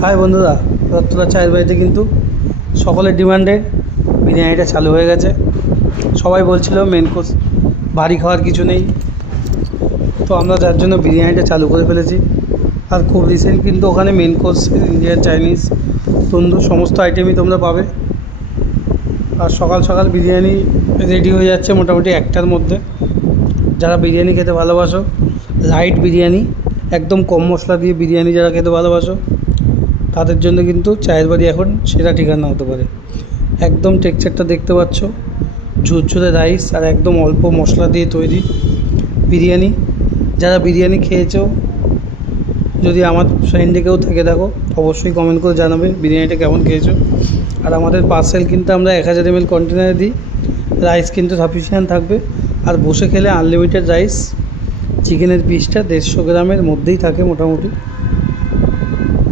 High বন্ধুরা, রত্তলা চায়ের বাড়িতে কিন্তু সকলের ডিমান্ডে বিরিয়ানিটা চালু হয়ে গেছে। সবাই বলছিল মেন কোর্স ভারী খাওয়ার কিছু নেই, তো আমরা যার জন্য বিরিয়ানিটা চালু করে ফেলেছি। আর খুব রিসেন্ট কিন্তু ওখানে মেন কোর্স ইন্ডিয়ান, চাইনিজ, তন্দুর সমস্ত আইটেমই তোমরা পাবে। আর সকাল সকাল বিরিয়ানি রেডি হয়ে যাচ্ছে মোটামুটি 1টার মধ্যে। যারা বিরিয়ানি খেতে ভালোবাসো, লাইট বিরিয়ানি, একদম কম মশলা দিয়ে বিরিয়ানি যারা খেতে ভালোবাসো, তাদের জন্য কিন্তু চায়ের বাড়ি এখন সেরা ঠিকানা হতে পারে। একদম টেক্সচারটা দেখতে পাচ্ছ, ঝুরঝুরে রাইস আর একদম অল্প মশলা দিয়ে তৈরি বিরিয়ানি। যারা বিরিয়ানি খেয়েছো, যদি আমার ফ্রেন্ডে কেউ থেকে থাকো, অবশ্যই কমেন্ট করে জানাবে বিরিয়ানিটা কেমন খেয়েছো। আর আমাদের পার্সেল কিন্তু আমরা 1000 ml কন্টেনারে দিই। রাইস কিন্তু সাফিসিয়েন্ট থাকবে, আর বসে খেলে আনলিমিটেড রাইস। চিকেনের পিসটা 150 গ্রামের মধ্যেই থাকে মোটামুটি।